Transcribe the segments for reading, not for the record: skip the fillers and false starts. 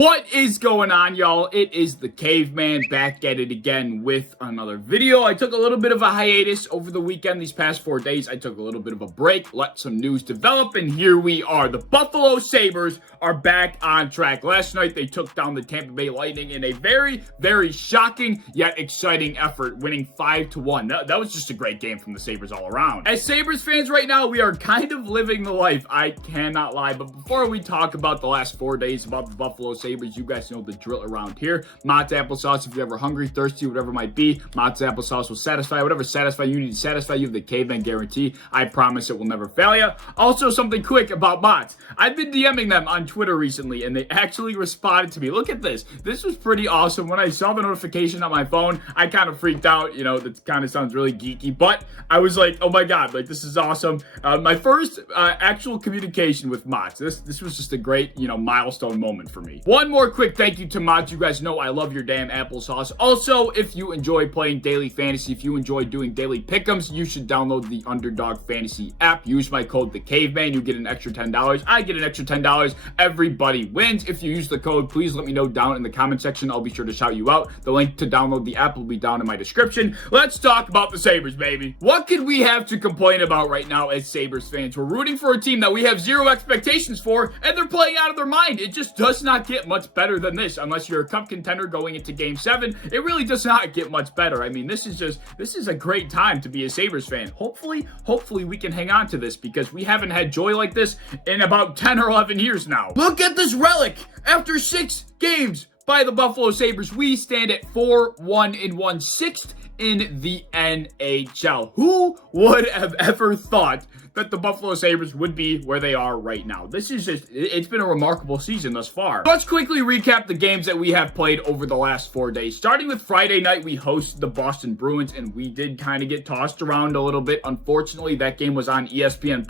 What is going on, y'all? It is the Caveman back at it again with another video. I took a little bit of a hiatus over the weekend. These past 4 days, I took a little bit of a break, let some news develop, and here we are. The Buffalo Sabres are back on track. Last night, they took down the Tampa Bay Lightning in a very, very shocking yet exciting effort, winning 5-1. That was just a great game from the Sabres all around. As Sabres fans right now, we are kind of living the life. I cannot lie. But before we talk about the last 4 days about the Buffalo Sabres, you guys know the drill around here. Mott's applesauce, if you're ever hungry, thirsty, whatever it might be, Mott's applesauce will satisfy. Whatever satisfy you need to satisfy you, the Caveman guarantee. I promise it will never fail you. Also, something quick about Mott's. I've been DMing them on Twitter recently, and they actually responded to me. Look at this. This was pretty awesome. When I saw the notification on my phone, I kind of freaked out. You know, that kind of sounds really geeky, but I was like, oh my God, like, this is awesome. My first actual communication with Mott's. This was just a great, milestone moment for me. One more quick thank you to Mott's. You guys know I love your damn applesauce. Also, if you enjoy playing daily fantasy, if you enjoy doing daily pick'ems, you should download the Underdog Fantasy app. Use my code, the Caveman. You get an extra $10. I get an extra $10. Everybody wins. If you use the code, please let me know down in the comment section. I'll be sure to shout you out. The link to download the app will be down in my description. Let's talk about the Sabres, baby. What could we have to complain about right now as Sabres fans? We're rooting for a team that we have zero expectations for, and they're playing out of their mind. It just does not get much better than this unless you're a cup contender going into game 7. It really does not get much better. I mean, this is a great time to be a Sabres fan. Hopefully we can hang on to this because we haven't had joy like this in about 10 or 11 years now. Look at this relic. After 6 games by the Buffalo Sabres, we stand at 4-1-1/6 in the NHL. Who would have ever thought that the Buffalo Sabres would be where they are right now? This is it's been a remarkable season thus far. Let's quickly recap the games that we have played over the last 4 days. Starting with Friday night, we hosted the Boston Bruins, and we did kind of get tossed around a little bit. Unfortunately, that game was on ESPN+.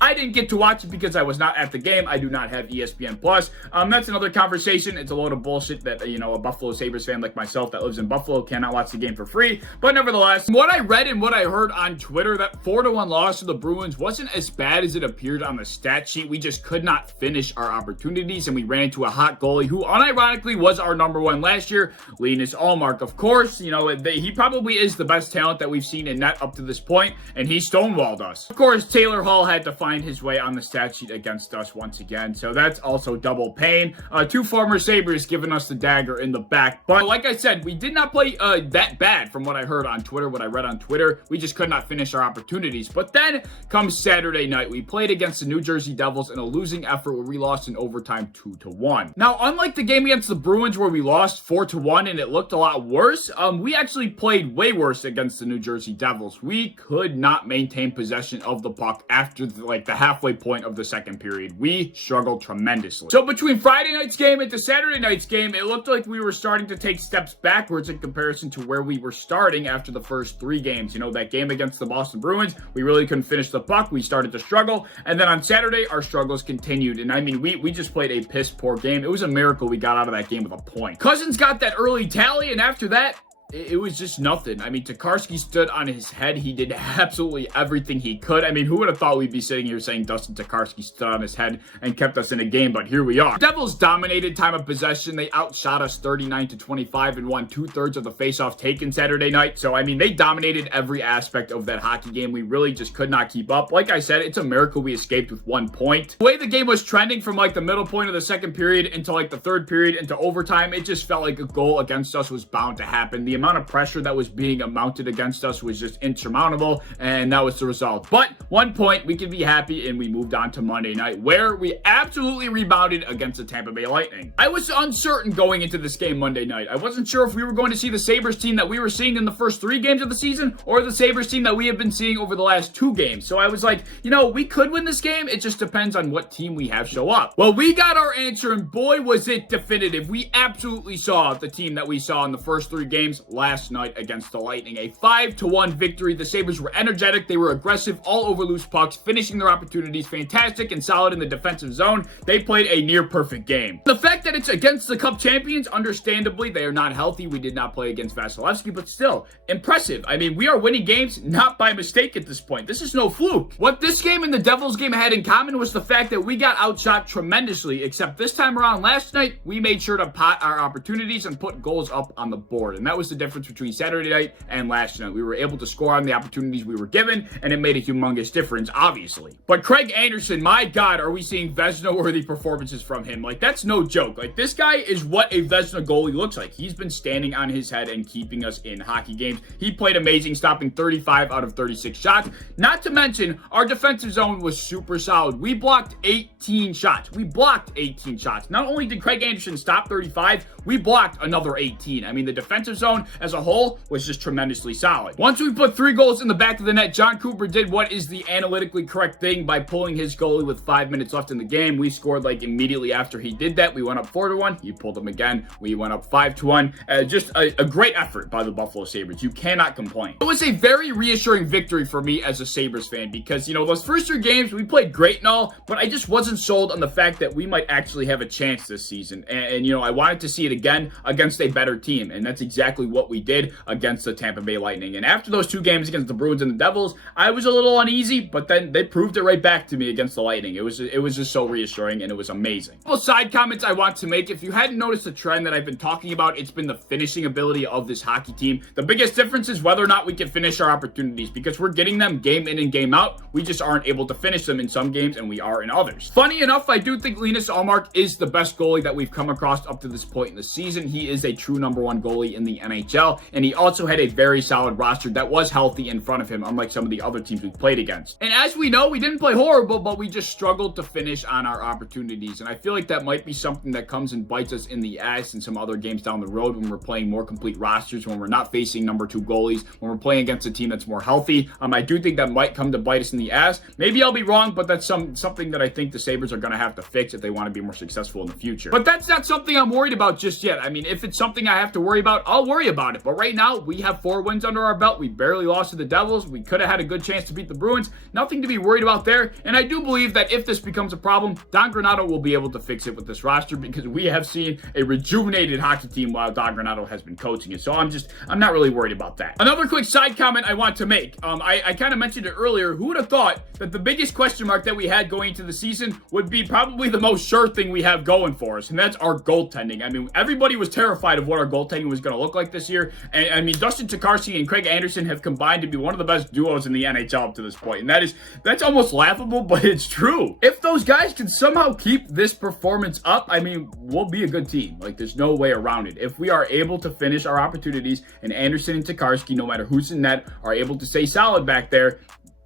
I didn't get to watch it because I was not at the game. I do not have ESPN+. That's another conversation. It's a load of bullshit that, a Buffalo Sabres fan like myself that lives in Buffalo cannot watch the game for free. But nevertheless, what I read and what I heard on Twitter, that 4-1 loss to the Bruins wasn't as bad as it appeared on the stat sheet. We just could not finish our opportunities, and we ran into a hot goalie who unironically was our number 1 last year, Linus Ullmark. Of course, he probably is the best talent that we've seen in net up to this point, and he stonewalled us. Of course, Taylor Hall had to find his way on the stat sheet against us once again, so that's also double pain. 2 former Sabres giving us the dagger in the back, but like I said, we did not play that bad from what I heard on Twitter, what I read on Twitter. We just could not finish our opportunities. But then comes Saturday night, we played against the New Jersey Devils in a losing effort where we lost in overtime 2-1. Now, unlike the game against the Bruins where we lost 4-1 and it looked a lot worse, we actually played way worse against the New Jersey Devils. We could not maintain possession of the puck after the halfway point of the second period. We struggled tremendously. So between Friday night's game and the Saturday night's game, it looked like we were starting to take steps backwards in comparison to where we were starting after the first 3 games. That game against the Boston Bruins, we really couldn't finish the puck. We started to struggle, and then on Saturday, our struggles continued, and I mean, we just played a piss-poor game. It was a miracle we got out of that game with a point. Cousins got that early tally, and after that, it was just nothing. I mean, Tokarski stood on his head. He did absolutely everything he could. I mean, who would have thought we'd be sitting here saying Dustin Tokarski stood on his head and kept us in a game, but here we are. The Devils dominated time of possession. They outshot us 39-25 and won 2/3 of the faceoff taken Saturday night. So, I mean, they dominated every aspect of that hockey game. We really just could not keep up. Like I said, it's a miracle we escaped with 1 point. The way the game was trending from the middle point of the second period into the third period into overtime, it just felt like a goal against us was bound to happen. The amount of pressure that was being mounted against us was just insurmountable, and that was the result. But 1 point, we can be happy, and we moved on to Monday night, where we absolutely rebounded against the Tampa Bay Lightning. I was uncertain going into this game Monday night. I wasn't sure if we were going to see the Sabres team that we were seeing in the first 3 games of the season, or the Sabres team that we have been seeing over the last 2 games. So I was like, we could win this game. It just depends on what team we have show up. Well, we got our answer, and boy, was it definitive. We absolutely saw the team that we saw in the first 3 games last night against the Lightning. A 5-1 victory. The Sabres were energetic. They were aggressive all over loose pucks, finishing their opportunities, fantastic and solid in the defensive zone. They played a near-perfect game. The fact that it's against the Cup champions, understandably, they are not healthy. We did not play against Vasilevsky, but still, impressive. I mean, we are winning games not by mistake at this point. This is no fluke. What this game and the Devils game had in common was the fact that we got outshot tremendously, except this time around last night, we made sure to pot our opportunities and put goals up on the board. And that was the difference between Saturday night and last night. We were able to score on the opportunities we were given, and it made a humongous difference, obviously. But Craig Anderson, my God, are we seeing Vezina-worthy performances from him? Like, that's no joke. Like, this guy is what a Vezina goalie looks like. He's been standing on his head and keeping us in hockey games. He played amazing, stopping 35 out of 36 shots. Not to mention, our defensive zone was super solid. We blocked 18 shots. We blocked 18 shots. Not only did Craig Anderson stop 35, we blocked another 18. I mean, the defensive zone as a whole was just tremendously solid. Once we put 3 goals in the back of the net, John Cooper did what is the analytically correct thing by pulling his goalie with 5 minutes left in the game. We scored like immediately after he did that. We went up 4-1. He pulled them again. We went up 5-1. Just a great effort by the Buffalo Sabres. You cannot complain. It was a very reassuring victory for me as a Sabres fan because, you know, those first 3 games, we played great and all, but I just wasn't sold on the fact that we might actually have a chance this season. And you know, I wanted to see it again against a better team, and that's exactly what we did against the Tampa Bay Lightning. And after those 2 games against the Bruins and the Devils, I was a little uneasy, but then they proved it right back to me against the Lightning. It was just so reassuring, and it was amazing. A couple side comments I want to make. If you hadn't noticed the trend that I've been talking about, it's been the finishing ability of this hockey team. The biggest difference is whether or not we can finish our opportunities, because we're getting them game in and game out. We just aren't able to finish them in some games, and we are in others. Funny enough, I do think Linus Ullmark is the best goalie that we've come across up to this point in the season. He is a true #1 goalie in the NHL, and he also had a very solid roster that was healthy in front of him, unlike some of the other teams we've played against. And as we know, we didn't play horrible, but we just struggled to finish on our opportunities. And I feel like that might be something that comes and bites us in the ass in some other games down the road when we're playing more complete rosters, when we're not facing #2 goalies, when we're playing against a team that's more healthy. I do think that might come to bite us in the ass. Maybe I'll be wrong, but that's something that I think the Sabres are going to have to fix if they want to be more successful in the future. But that's not something I'm worried about just yet. I mean, if it's something I have to worry about, I'll worry about it. But right now, we have 4 wins under our belt. We barely lost to the Devils. We could have had a good chance to beat the Bruins. Nothing to be worried about there. And I do believe that if this becomes a problem, Don Granato will be able to fix it with this roster, because we have seen a rejuvenated hockey team while Don Granato has been coaching it. So I'm not really worried about that. Another quick side comment I want to make. I kind of mentioned it earlier. Who would have thought that the biggest question mark that we had going into the season would be probably the most sure thing we have going for us, and that's our goaltending. I mean, everybody was terrified of what our goaltending was going to look like this year. And I mean, Dustin Tokarski and Craig Anderson have combined to be one of the best duos in the NHL up to this point. And that's almost laughable, but it's true. If those guys can somehow keep this performance up, I mean, we'll be a good team. Like, there's no way around it. If we are able to finish our opportunities, and Anderson and Tokarski, no matter who's in net, are able to stay solid back there,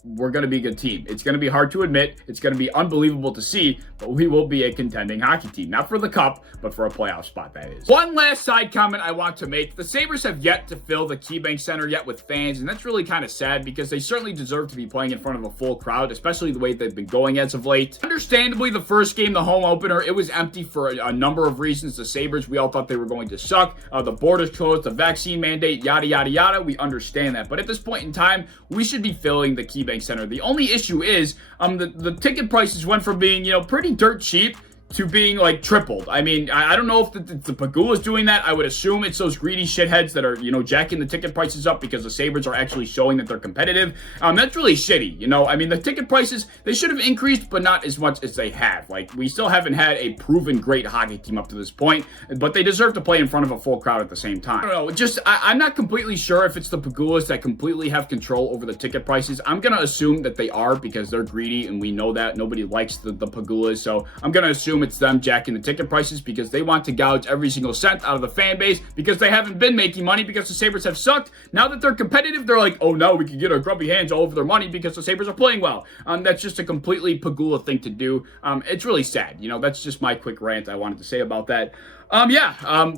we're going to be a good team. It's going to be hard to admit. It's going to be unbelievable to see, but we will be a contending hockey team. Not for the cup, but for a playoff spot, that is. One last side comment I want to make. The Sabres have yet to fill the KeyBank Center yet with fans, and that's really kind of sad because they certainly deserve to be playing in front of a full crowd, especially the way they've been going as of late. Understandably, the first game, the home opener, it was empty for a number of reasons. The Sabres, we all thought they were going to suck. The borders closed, the vaccine mandate, yada, yada, yada. We understand that. But at this point in time, we should be filling the KeyBank Center. The only issue is the ticket prices went from being, pretty dirt cheap to being like tripled. I mean, I don't know if the Pagula's doing that. I would assume it's those greedy shitheads that are, jacking the ticket prices up because the Sabres are actually showing that they're competitive. That's really shitty. I mean, the ticket prices, they should have increased, but not as much as they have. Like, we still haven't had a proven great hockey team up to this point, but they deserve to play in front of a full crowd at the same time. I don't know. I'm not completely sure if it's the Pagulas that completely have control over the ticket prices. I'm going to assume that they are because they're greedy, and we know that. Nobody likes the Pagulas, so I'm going to assume it's them jacking the ticket prices because they want to gouge every single cent out of the fan base because they haven't been making money because the Sabres have sucked. Now that they're competitive, they're like, oh, now we can get our grubby hands all over their money because the Sabres are playing well. That's just a completely Pagula thing to do. It's really sad. That's just my quick rant I wanted to say about that.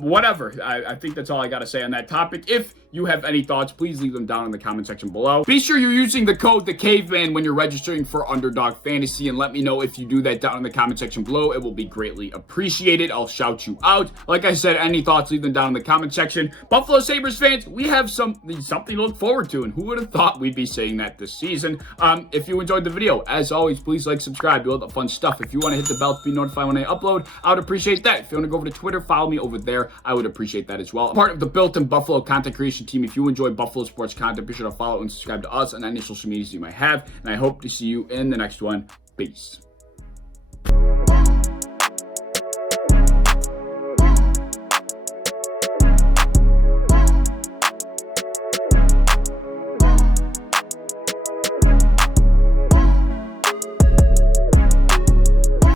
Whatever. I think that's all I got to say on that topic. If you have any thoughts, please leave them down in the comment section below. Be sure you're using the code TheCaveman when you're registering for Underdog Fantasy, and let me know if you do that down in the comment section below. It will be greatly appreciated. I'll shout you out. Like I said, any thoughts, leave them down in the comment section. Buffalo Sabres fans, we have something to look forward to, and who would have thought we'd be saying that this season? If you enjoyed the video, as always, please like, subscribe, do all the fun stuff. If you want to hit the bell to be notified when I upload, I would appreciate that. If you want to go over to Twitter, follow me over there. I would appreciate that as well. I'm part of the Built in Buffalo content creation team. If you enjoy Buffalo sports content, be sure to follow and subscribe to us on any social medias you might have. And I hope to see you in the next one. Peace.